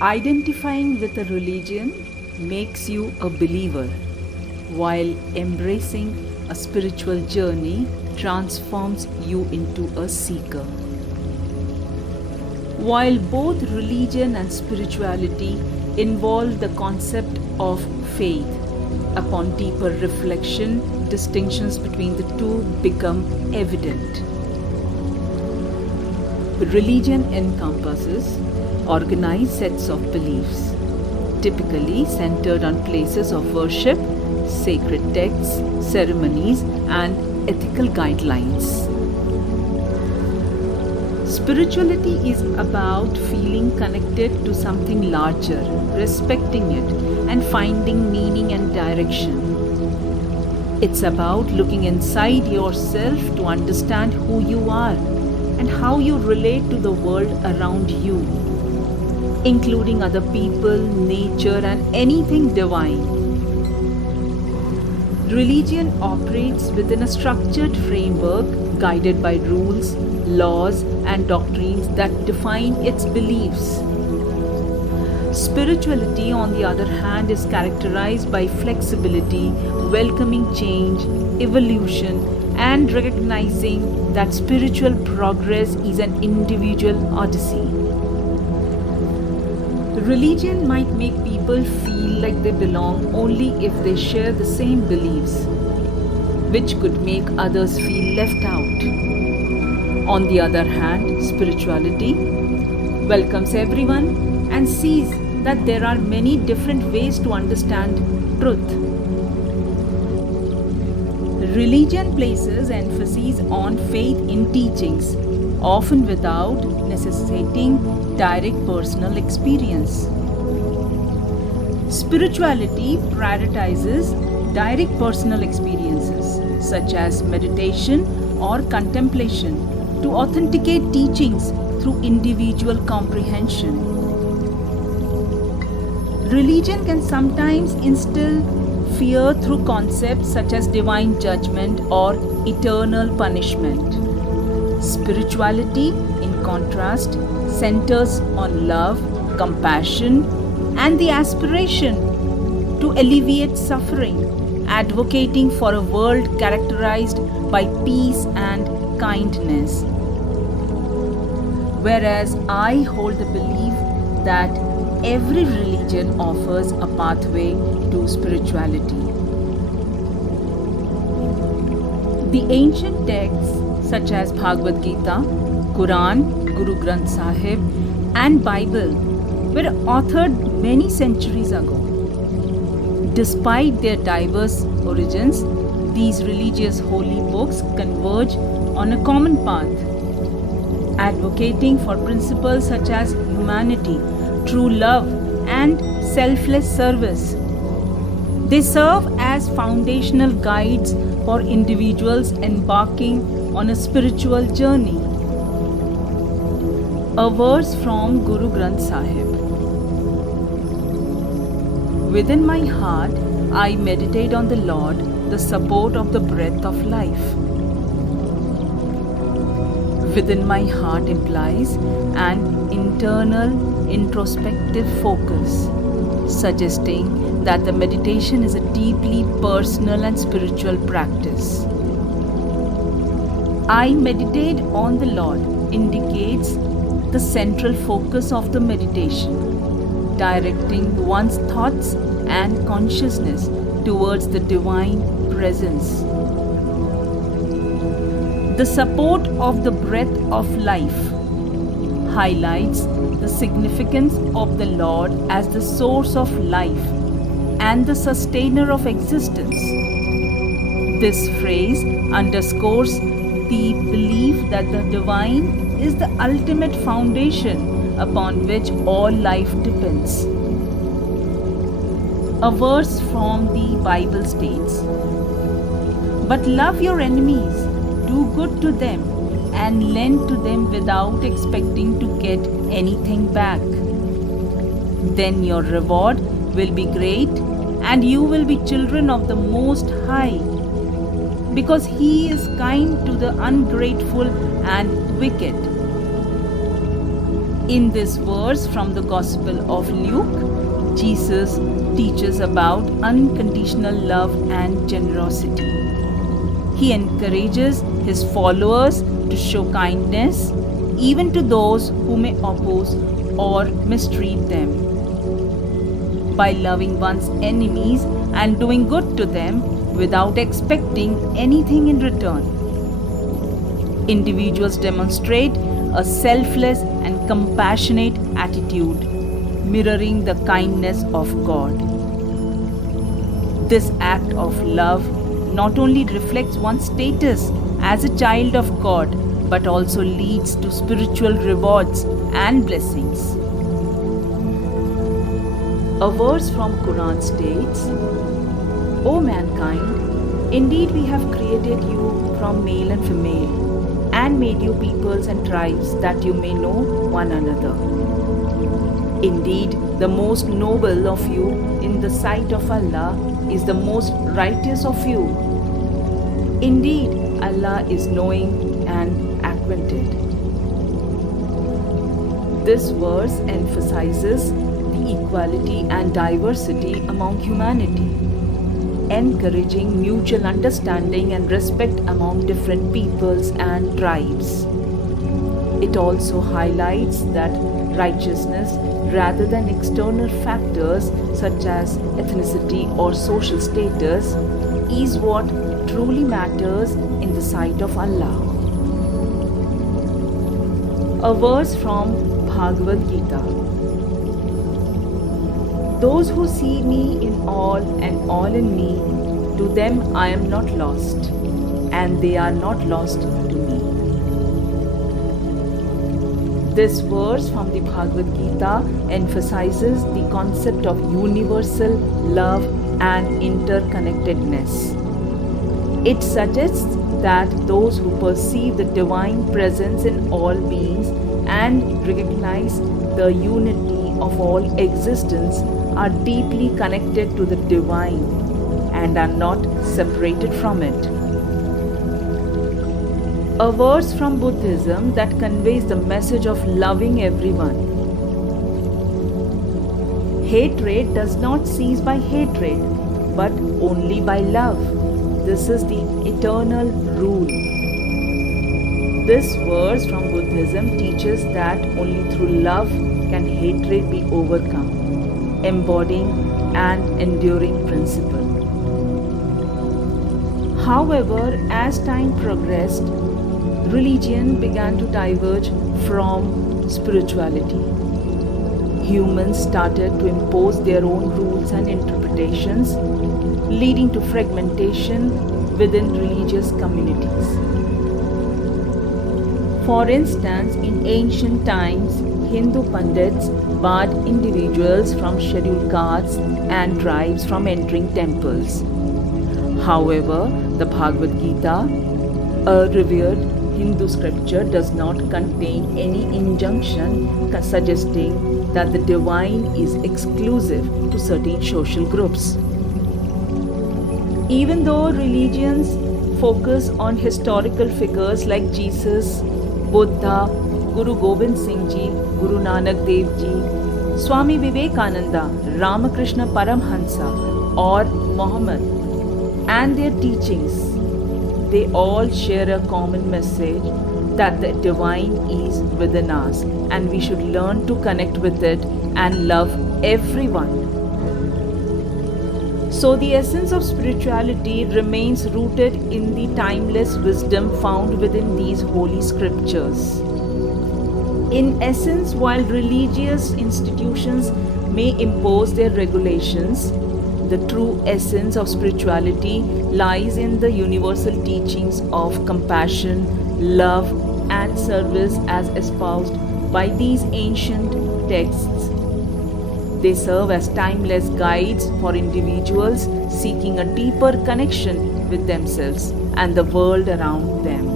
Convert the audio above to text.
Identifying with a religion makes you a believer, while embracing a spiritual journey transforms you into a seeker. While both religion and spirituality involve the concept of faith, upon deeper reflection, distinctions between the two become evident. Religion encompasses organized sets of beliefs, typically centered on places of worship, sacred texts, ceremonies, and ethical guidelines. Spirituality is about feeling connected to something larger, respecting it, and finding meaning and direction. It's about looking inside yourself to understand who you are and how you relate to the world around you, including other people, nature, and anything divine. Religion operates within a structured framework guided by rules, laws, and doctrines that define its beliefs. Spirituality, on the other hand, is characterized by flexibility, welcoming change, evolution, and recognizing that spiritual progress is an individual odyssey. Religion might make people feel like they belong only if they share the same beliefs, which could make others feel left out. On the other hand, spirituality welcomes everyone and sees that there are many different ways to understand truth. Religion places emphasis on faith in teachings, often without necessitating direct personal experience. Spirituality prioritizes direct personal experiences, such as meditation or contemplation, to authenticate teachings through individual comprehension. Religion can sometimes instill fear through concepts such as divine judgment or eternal punishment. Spirituality, in contrast, centers on love, compassion, and the aspiration to alleviate suffering, advocating for a world characterized by peace and kindness. Whereas I hold the belief that every religion offers a pathway to spirituality. The ancient texts such as Bhagavad Gita, Quran, Guru Granth Sahib, and Bible were authored many centuries ago. Despite their diverse origins, these religious holy books converge on a common path, advocating for principles such as humanity, true love, and selfless service. They serve as foundational guides for individuals embarking on a spiritual journey. A verse from Guru Granth Sahib. Within my heart, I meditate on the Lord, the support of the breath of life. Within my heart implies an internal, introspective focus, suggesting that the meditation is a deeply personal and spiritual practice. I meditate on the Lord indicates the central focus of the meditation, directing one's thoughts and consciousness towards the divine presence. The support of the breath of life highlights the significance of the Lord as the source of life and the sustainer of existence. This phrase underscores the belief that the divine is the ultimate foundation upon which all life depends. A verse from the Bible states, "But love your enemies, do good to them, and lend to them without expecting to get anything back. Then your reward will be great, and you will be children of the Most High, because He is kind to the ungrateful and wicked." In this verse from the Gospel of Luke, Jesus teaches about unconditional love and generosity. He encourages his followers to show kindness even to those who may oppose or mistreat them. By loving one's enemies and doing good to them without expecting anything in return, individuals demonstrate a selfless and compassionate attitude, mirroring the kindness of God. This act of love not only reflects one's status as a child of God, but also leads to spiritual rewards and blessings. A verse from Quran states, "O mankind, indeed we have created you from male and female, and made you peoples and tribes that you may know one another. Indeed, the most noble of you in the sight of Allah is the most righteous of you. Indeed, Allah is knowing and acquainted." This verse emphasizes the equality and diversity among humanity, encouraging mutual understanding and respect among different peoples and tribes. It also highlights that righteousness, rather than external factors such as ethnicity or social status, is what truly matters in the sight of Allah. A verse from Bhagavad Gita. "Those who see me in all and all in me, to them I am not lost, and they are not lost to me." This verse from the Bhagavad Gita emphasizes the concept of universal love and interconnectedness. It suggests that those who perceive the divine presence in all beings and recognize the unity of all existence are deeply connected to the divine and are not separated from it. A verse from Buddhism that conveys the message of loving everyone. "Hatred does not cease by hatred, but only by love. This is the eternal rule." This verse from Buddhism teaches that only through love can hatred be overcome, embodying an enduring principle. However, as time progressed, religion began to diverge from spirituality. Humans started to impose their own rules and interpretations, leading to fragmentation within religious communities. For instance, in ancient times, Hindu pundits barred individuals from scheduled castes and tribes from entering temples. However, the Bhagavad Gita, a revered Hindu scripture, does not contain any injunction suggesting that the divine is exclusive to certain social groups. Even though religions focus on historical figures like Jesus, Buddha, Guru Gobind Singh Ji, Guru Nanak Dev Ji, Swami Vivekananda, Ramakrishna Paramhansa, or Muhammad and their teachings, they all share a common message that the divine is within us and we should learn to connect with it and love everyone. So the essence of spirituality remains rooted in the timeless wisdom found within these holy scriptures. In essence, while religious institutions may impose their regulations, the true essence of spirituality lies in the universal teachings of compassion, love, and service as espoused by these ancient texts. They serve as timeless guides for individuals seeking a deeper connection with themselves and the world around them.